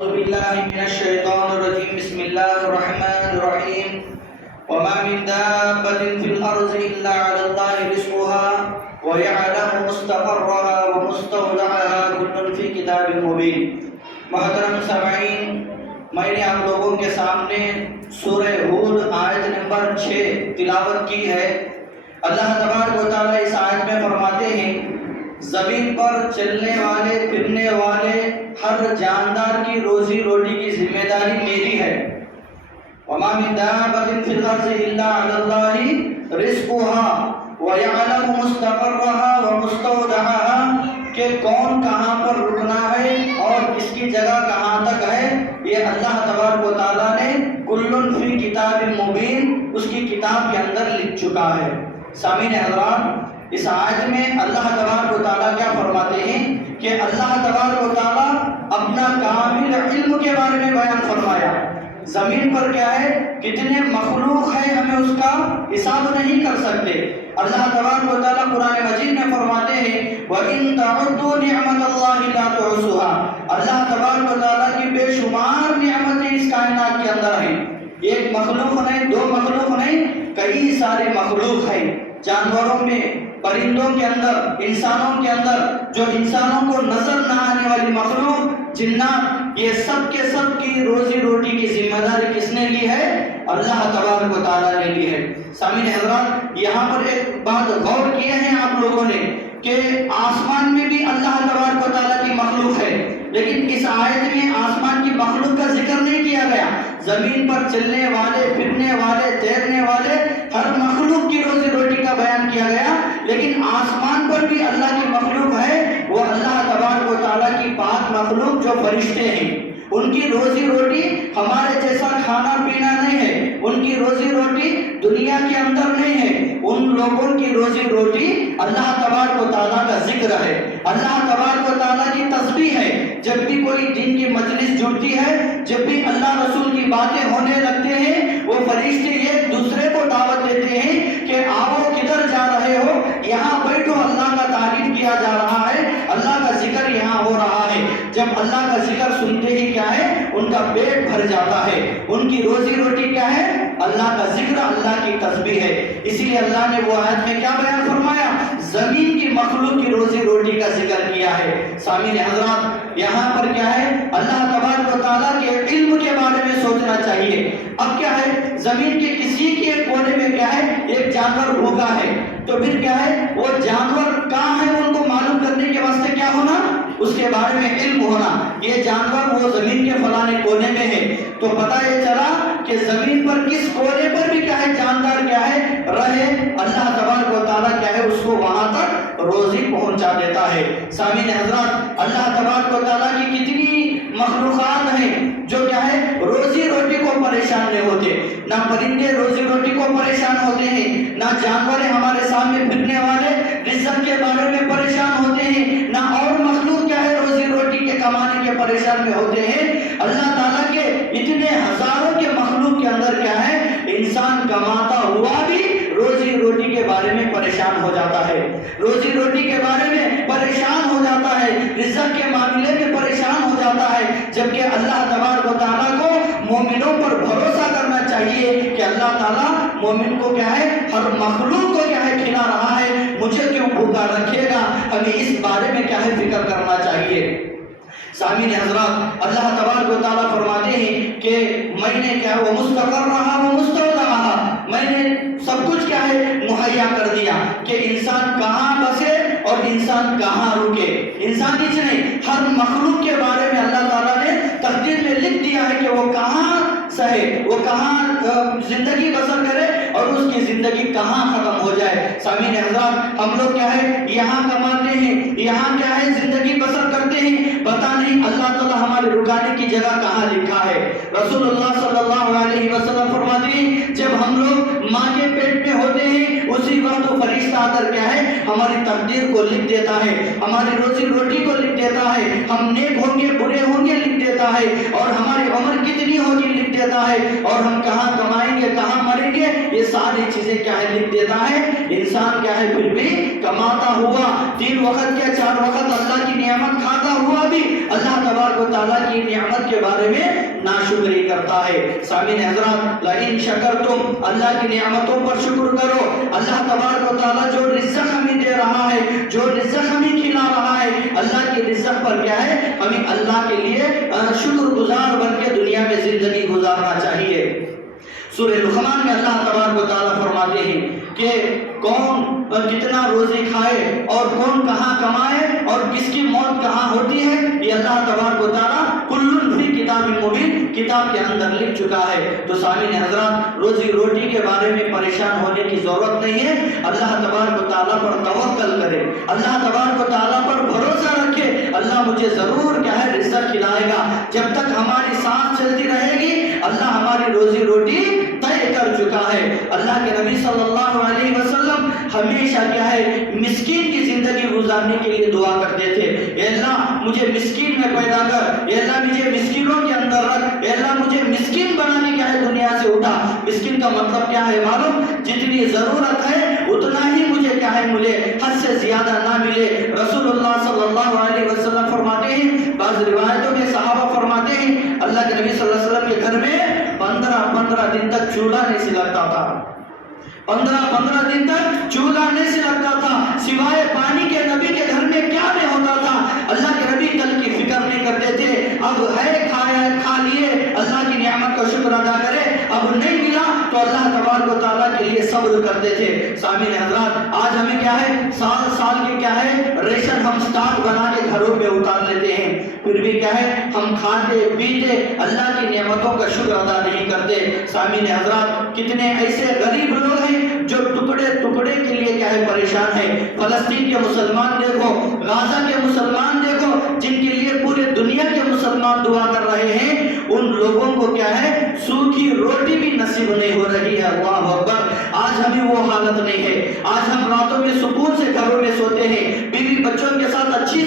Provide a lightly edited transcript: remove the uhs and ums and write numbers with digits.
أعوذ بالله من الشيطان الرجيم بسم الله الرحمن الرحيم وما من دابة في الأرض إلا على الله رزقها ويعلم مستقرها ومستودعها كل في كتاب مبين. محترم سامعین، میں نے آپ لوگوں کے سامنے سورہ ہود آیت نمبر 6 تلاوت کی ہے. اللہ تبارک و تعالیٰ اس آیت میں فرماتے ہیں زمین پر چلنے والے پھرنے والے ہر جاندار کی روزی روٹی کی ذمہ داری میری ہے. وما من دابة في الأرض إلا على الله رزقها ويعلم مستقرها ومستودعها کہ کون کہاں پر رکنا ہے اور اس کی جگہ کہاں تک ہے یہ اللہ تبارک و تعالیٰ نے کل فی کتاب مبین اس کی کتاب کے اندر لکھ چکا ہے. سامعین حضرات، اس آیت میں اللہ تبارک و تعالیٰ کیا فرماتے ہیں کہ اللہ تبارک و تعالیٰ اپنا کامل علم کے بارے میں بیان فرمایا. زمین پر کیا ہے، کتنے مخلوق ہیں، ہمیں اس کا حساب نہیں کر سکتے. اللہ تبارک و تعالیٰ قرآن مجید میں فرماتے ہیں وَإِن تَعُدُّوا نِعْمَةَ اللَّهِ لَا تُحْصُوهَا. اللہ تبارک و تعالیٰ کی بے شمار نعمتیں اس کائنات کے اندر ہیں. ایک مخلوق نہیں، دو مخلوق نہیں، کئی سارے مخلوق ہیں. جانوروں میں، پرندوں کے اندر، انسانوں کے اندر، جو انسانوں کو نظر نہ آنے والی مخلوق، جنات، یہ سب کے سب کی روزی روٹی کی ذمہ داری کس نے لی ہے؟ اللہ تبارک و تعالیٰ نے لی ہے. سامعین حضرات، یہاں پر ایک بات غور کیے ہیں آپ لوگوں نے کہ آسمان میں بھی اللہ تبارک و تعالیٰ کی مخلوق ہے، لیکن اس آیت میں آسمان کی مخلوق کا ذکر نہیں کیا گیا. زمین پر چلنے والے، پھرنے والے، تیرنے والے ہر مخلوق کی روزی روٹی کا بیان کیا گیا، لیکن آسمان پر بھی اللہ کی مخلوق ہے. وہ اللہ تبارک و تعالیٰ کی پاک مخلوق جو فرشتے ہیں، ان کی روزی روٹی ہمارے جیسا کھانا پینا نہیں ہے، ان کی روزی روٹی دنیا کے اندر نہیں ہے. ان لوگوں کی روزی روٹی اللہ تبارک و تعالیٰ کا ذکر ہے، اللہ تبارک و تعالیٰ کی تسبیح ہے. جب بھی کوئی دین کی مجلس جڑتی ہے، جب بھی اللہ رسول کی باتیں ہونے لگتے ہیں، وہ فرشتے ایک دوسرے کو دعوت دیتے ہیں کہ آؤ، کدھر جا رہے ہو، یہاں بیٹھو، اللہ کا تعریف کیا جا رہا ہے، اللہ کا ذکر یہاں ہو رہا ہے. جب اللہ کا ذکر سنتے ہی کیا ہے، ان کا پیٹ بھر جاتا ہے. ان کی روزی روٹی کیا ہے؟ اللہ کا ذکر، اللہ کی تسبیح ہے. اسی لیے اللہ نے وہ آیت میں کیا بیان فرمایا؟ زمین کی مخلوق کی روزی روٹی کا ذکر کیا ہے. سامعین حضرات، یہاں پر کیا ہے، اللہ تبارک و تعالیٰ کے علم کے بارے میں سوچنا چاہیے. اب کیا ہے، زمین کے کسی کے کونے میں کیا ہے، ایک جانور بھوکا ہے، تو پھر کیا ہے، وہ جانور کہاں ہے ان کو معلوم کرنے کے واسطے کیا ہونا، اس کے بارے میں علم ہونا. یہ جانور وہ زمین کے فلانے کونے میں ہے، تو پتہ یہ چلا کہ زمین پر کس کونے پر بھی کیا ہے، جاندار کیا ہے رہے، اللہ تبارک و تعالیٰ کیا ہے اس کو وہاں تک روزی پہنچا دیتا ہے. سامعین حضرات، اللہ تبارک و تعالیٰ کی کتنی مخلوقات ہیں جو کیا ہے روزی روٹی کو پریشان نہیں ہوتے. نہ پرندے روزی روٹی کو پریشان ہوتے ہیں، نہ جانور ہمارے سامنے پھرنے والے رزق کے بارے میں پریشان ہوتے ہیں، نہ اور مخلوق کیا ہے روزی روٹی کے کمانے کے پریشان میں ہوتے ہیں. اللہ تعالیٰ کے اتنے ہزاروں کے مخلوق کے اندر کیا ہے، انسان کماتا ہوا بھی روزی روٹی کے بارے میں پریشان ہو جاتا ہے، روزی روٹی کے بارے میں پریشان ہو جاتا ہے، رزق کے معاملے میں پریشان ہو جاتا ہے. جبکہ اللہ تبارک و تعالیٰ کو مومنوں پر بھروسہ کرنا چاہیے کہ اللہ تعالیٰ مومن کو کیا ہے، ہر مخلوق کو کیا ہے کھلا رہا ہے، مجھے کیوں بھوکا رکھے گا. ہمیں اس بارے میں کیا ہے فکر کرنا چاہیے. سامعین حضرات، اللہ تبارک و تعالیٰ فرماتے ہیں کہ میں نے کیا وہ مستقر رہا وہ مستودع رہا، میں نے سب کچھ کیا ہے مہیا کر دیا کہ انسان کہاں بسے اور انسان کہاں رکے. انسان ہی نہیں، ہر مخلوق کے بارے میں اللہ تعالیٰ نے تقدیر میں لکھ دیا ہے کہ وہ کہاں سہے، وہ کہاں زندگی بسر کرے اور اس کی زندگی کہاں ختم ہو جائے. سامعین حضرات، ہم لوگ کیا ہے یہاں کماتے ہیں، یہاں کیا ہے زندگی بسر کرتے ہیں، پتہ نہیں اللہ تعالیٰ ہمارے رکانے کی جگہ کہاں لکھا ہے. رسول اللہ صلی اللہ علیہ وسلم فرماتے ہیں جب ہم لوگ ماں کے پیٹ میں ہوتے ہیں اسی وقت وہ فرشتہ آ کر کیا ہے ہماری تقدیر کو لکھ دیتا ہے، ہماری روزی روٹی کو لکھ دیتا ہے، ہم نیک ہوں گے برے ہوں گے لکھ دیتا ہے، اور ہماری عمر کتنی ہوگی لکھ دیتا ہے، اور ہم کہاں کمائیں گے کہاں ماریں گے، یہ ساری چیزیں کیا ہے لکھ دیتا ہے۔ انسان کیا ہے پھر بھی کماتا ہوا 3 وقت کیا 4 وقت اللہ کی نعمت کھاتا ہوا بھی اللہ تبارک و تعالیٰ کی نعمت کے بارے میں ناشکری کرتا ہے۔ سامعین حضرات، لئن شکرتم، اللہ کی نعمتوں پر شکر کرو۔ اللہ تبارک و تعالیٰ جو رزق ہمیں دے رہا ہے، جو رزق ہمیں کھلا رہا ہے، اللہ کے رزق پر کیا ہے ہمیں اللہ کے لیے شکر گزار بن کے دنیا میں زندگی گزارنا چاہیے۔ سورہ لقمان میں اللہ تبارک و تعالیٰ فرماتے ہیں کہ کون کتنا روزی کھائے اور کون کہاں کمائے اور کس کی موت کہاں ہوتی ہے، یہ اللہ تبارک و تعالیٰ کل فی کتاب مبین، کتاب کے اندر لکھ چکا ہے۔ تو سامعین حضرات، روزی روٹی کے بارے میں پریشان ہونے کی ضرورت نہیں ہے۔ اللہ تبارک و تعالیٰ پر توکل کرے، اللہ تبارک و تعالیٰ پر بھروسہ رکھے، اللہ مجھے ضرور کیا ہے رزق کھلائے گا۔ جب تک ہماری سانس چلتی رہے گی اللہ ہماری روزی روٹی طے کر چکا ہے۔ اللہ کے نبی صلی اللہ علیہ وسلم ہمیشہ کیا ہے مسکین کی زندگی گزارنے کے لیے دعا کرتے تھے، اے اللہ مجھے مسکین میں پیدا کر، اے اللہ مجھے مسکینوں کے اندر رکھ، اے اللہ مجھے مسکین بنا کے کیا ہے دنیا سے اٹھا۔ مسکین کا مطلب کیا ہے معلوم؟ جتنی ضرورت ہے اتنا ہی مجھے کیا ہے ملے، حد سے زیادہ نہ ملے۔ رسول اللہ صلی اللہ علیہ وسلم فرماتے ہیں، بعض روایتوں میں صحابہ فرماتے ہیں اللہ کے نبی صلی اللہ علیہ وسلم کے گھر میں 15 دن تک چولہا نہیں سلگتا تھا، 15 دن تک چولہا نہیں سلگتا تھا، سوائے پانی کے نبی کے گھر میں کیا نہیں ہوتا تھا۔ اللہ کے نبی کل کی فکر نہیں کرتے تھے، اب ہے کھا لیے اللہ کی نعمت کا شکر ادا کرے، اب نہیں ملا تو اللہ تبارک و تعالیٰ کے لیے صبر کرتے تھے۔ سامعین حضرات، آج ہمیں کیا ہے سال کے کیا ہے ریشن ہم سٹاک بنا کے گھروں میں اتار لیتے ہیں، پھر بھی کیا ہے ہم کھاتے پیتے اللہ کی نعمتوں کا شکر ادا نہیں کرتے۔ سامعین حضرات، کتنے ایسے غریب لوگ ہیں جو ٹکڑے کے لیے کیا ہے پریشان ہے۔ فلسطین کے مسلمان دیکھو، غزہ کے مسلمان دیکھو، جن کے لیے پورے دنیا کے مسلمان دعا کر رہے ہیں، ان لوگوں کو کیا ہے سوکھی روٹی بھی نصیب نہیں ہو رہی ہے۔ اللہ اکبر، آج ہمیں وہ حالت نہیں ہے۔ آج ہم راتوں میں سکون سے گھروں میں سوتے ہیں، بیوی بچوں کے ساتھ اچھی